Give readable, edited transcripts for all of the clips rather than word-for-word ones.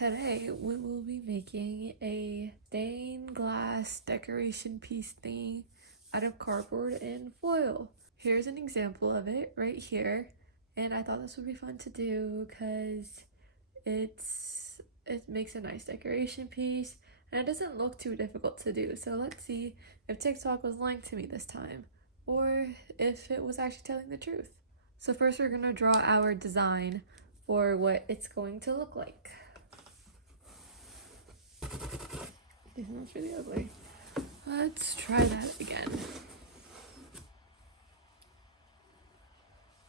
Today we will be making a stained glass decoration piece thingy out of cardboard and foil. Here's an example of it right here, and I thought this would be fun to do because it makes a nice decoration piece and it doesn't look too difficult to do. So let's see if TikTok was lying to me this time or if it was actually telling the truth. So first we're gonna draw our design for what it's going to look like. That's really ugly. Let's try that again.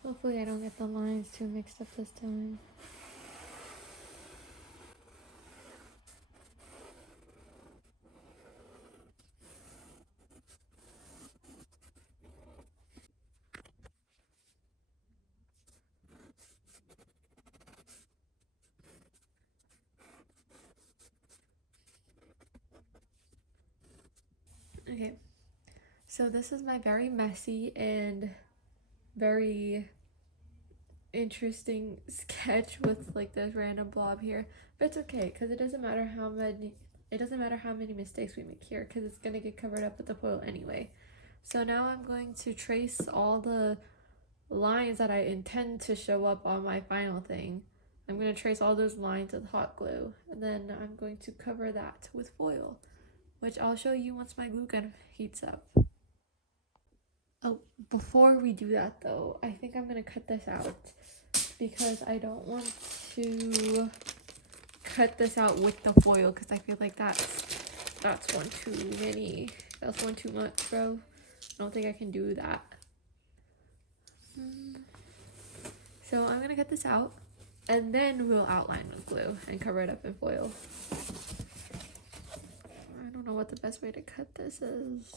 Hopefully I don't get the lines too mixed up this time. Okay, so this is my very messy and very interesting sketch with like this random blob here, but it's okay because it doesn't matter how many mistakes we make here because it's gonna get covered up with the foil anyway. So now I'm going to trace all the lines that I intend to show up on my final thing. I'm going to trace all those lines with hot glue, and then I'm going to cover that with foil, which I'll show you once my glue gun heats up. Oh, before we do that though, I think I'm going to cut this out because I don't want to cut this out with the foil because I feel like that's one too many. That's one too much, bro. I don't think I can do that. So I'm gonna cut this out and then we'll outline with glue and cover it up in foil. I don't know what the best way to cut this is.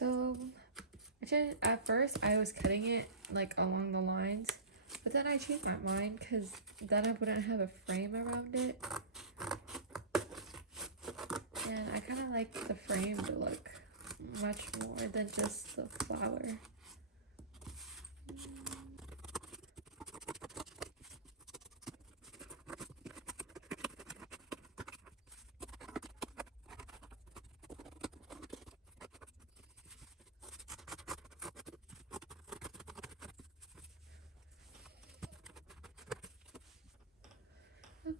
So at first I was cutting it like along the lines, but then I changed my mind because then I wouldn't have a frame around it. And I kind of like the frame to look much more than just the flower.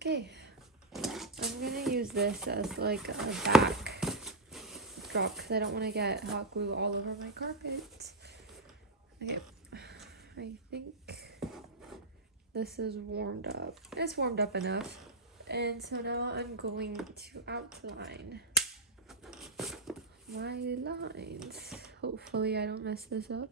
Okay, I'm gonna use this as like a back drop because I don't want to get hot glue all over my carpet. Okay, I think this is warmed up. It's warmed up enough. And so now I'm going to outline my lines. Hopefully I don't mess this up.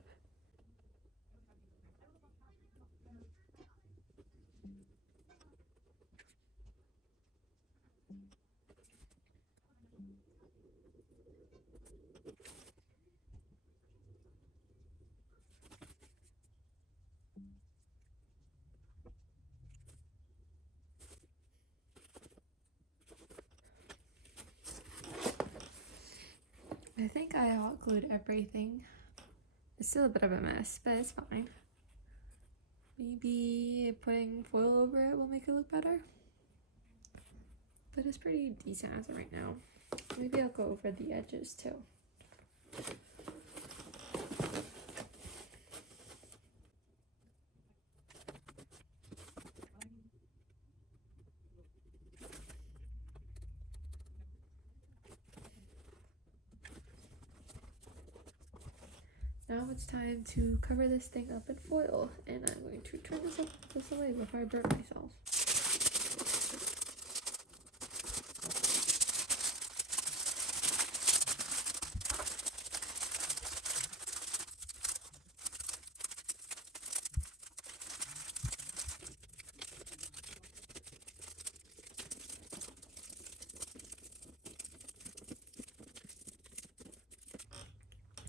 I think I hot glued everything. It's still a bit of a mess, but it's fine. Maybe putting foil over it will make it look better. But it's pretty decent as of right now. Maybe I'll go over the edges too. Now it's time to cover this thing up in foil, and I'm going to turn this away before I burn myself.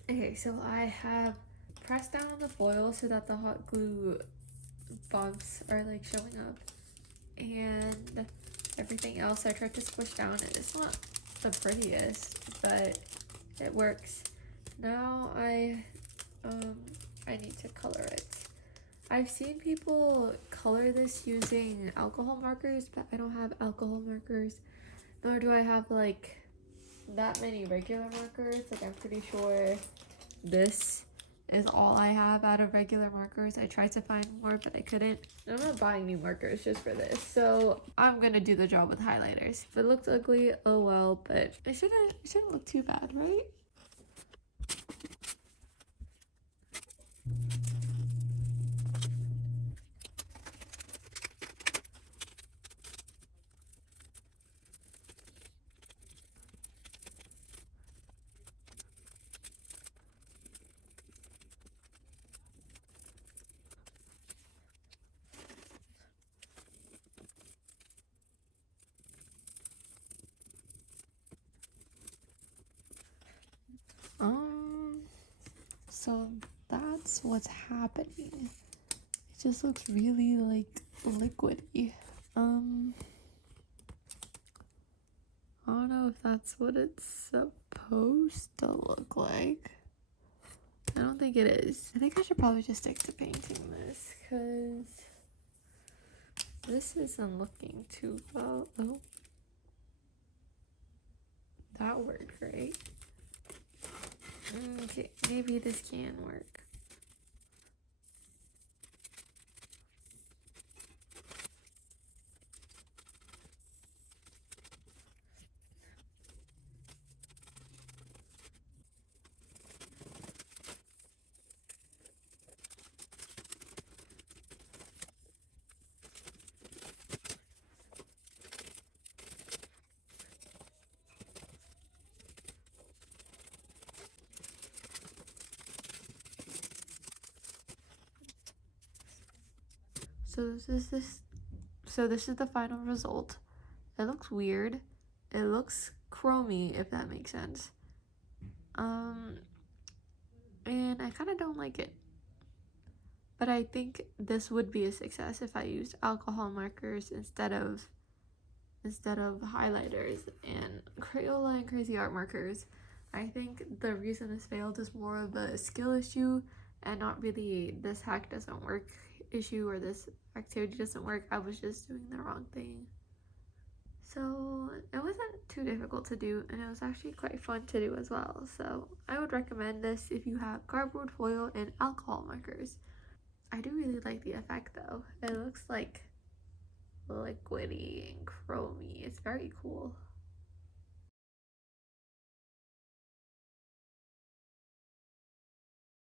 Okay, so I have pressed down on the foil so that the hot glue bumps are like showing up, and everything else I tried to squish down, and it's not the prettiest, but it works. Now I need to color it. I've seen people color this using alcohol markers, but I don't have alcohol markers, nor do I have like that many regular markers. Like, I'm pretty sure this is all I have out of regular markers. I tried to find more, but I couldn't. I'm not buying new markers just for this, so I'm gonna do the job with highlighters. If it looks ugly, oh well, but it shouldn't look too bad, right? So that's what's happening. It just looks really like liquidy. I don't know if that's what it's supposed to look like. I don't think it is. I think I should probably just stick to painting this, because this isn't looking too well. Oh, that worked, right? Okay, maybe this can work. So this is the final result. It looks weird. It looks chromy, if that makes sense. And I kind of don't like it. But I think this would be a success if I used alcohol markers instead of highlighters and Crayola and Crazy Art markers. I think the reason this failed is more of a skill issue and not really this hack doesn't work issue or this activity doesn't work. I was just doing the wrong thing. So it wasn't too difficult to do, and it was actually quite fun to do as well. So I would recommend this if you have cardboard foil and alcohol markers. I do really like the effect though. It looks like liquidy and chromy. It's very cool.